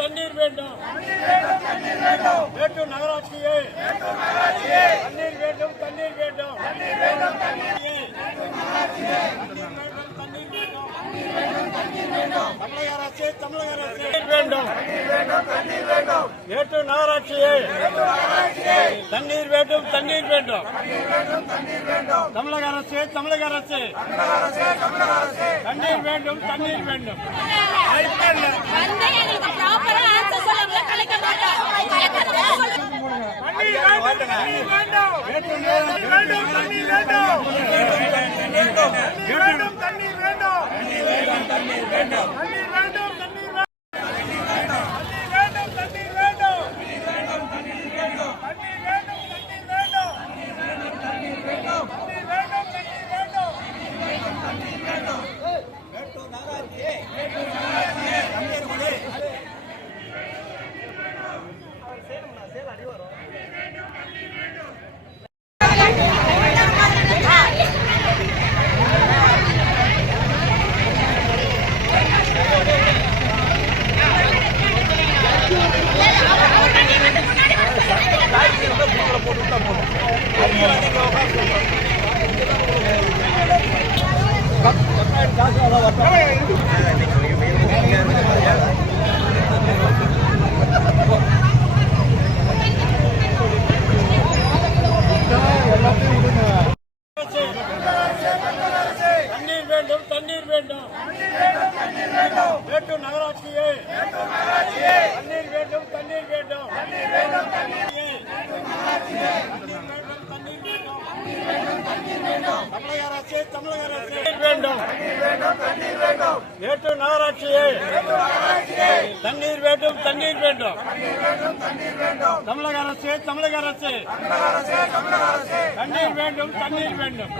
தண்ணீர் வேண்டும் மேட்டூர் நகராட்சியே தண்ணீர் வேண்டும் தண்ணீர் வேண்டும் தமிழக அரசு வேண்டும் மேட்டூர் நகராட்சியே தண்ணீர் வேண்டும் தண்ணீர் வேண்டும் தமிழக அரசு தண்ணீர் வேண்டும் தண்ணீர் வேண்டும் தண்ணீர் வேண்டும் மேட்டூர் நகராட்சியே தண்ணீர் வேண்டும் தண்ணீர் வேண்டும் தமிழக அரசு வேண்டும் மேட்டூர் நகராட்சியே தண்ணீர் வேண்டும் தண்ணீர் வேண்டும் தமிழக அரசு தண்ணீர் வேண்டும் தண்ணீர் வேண்டும்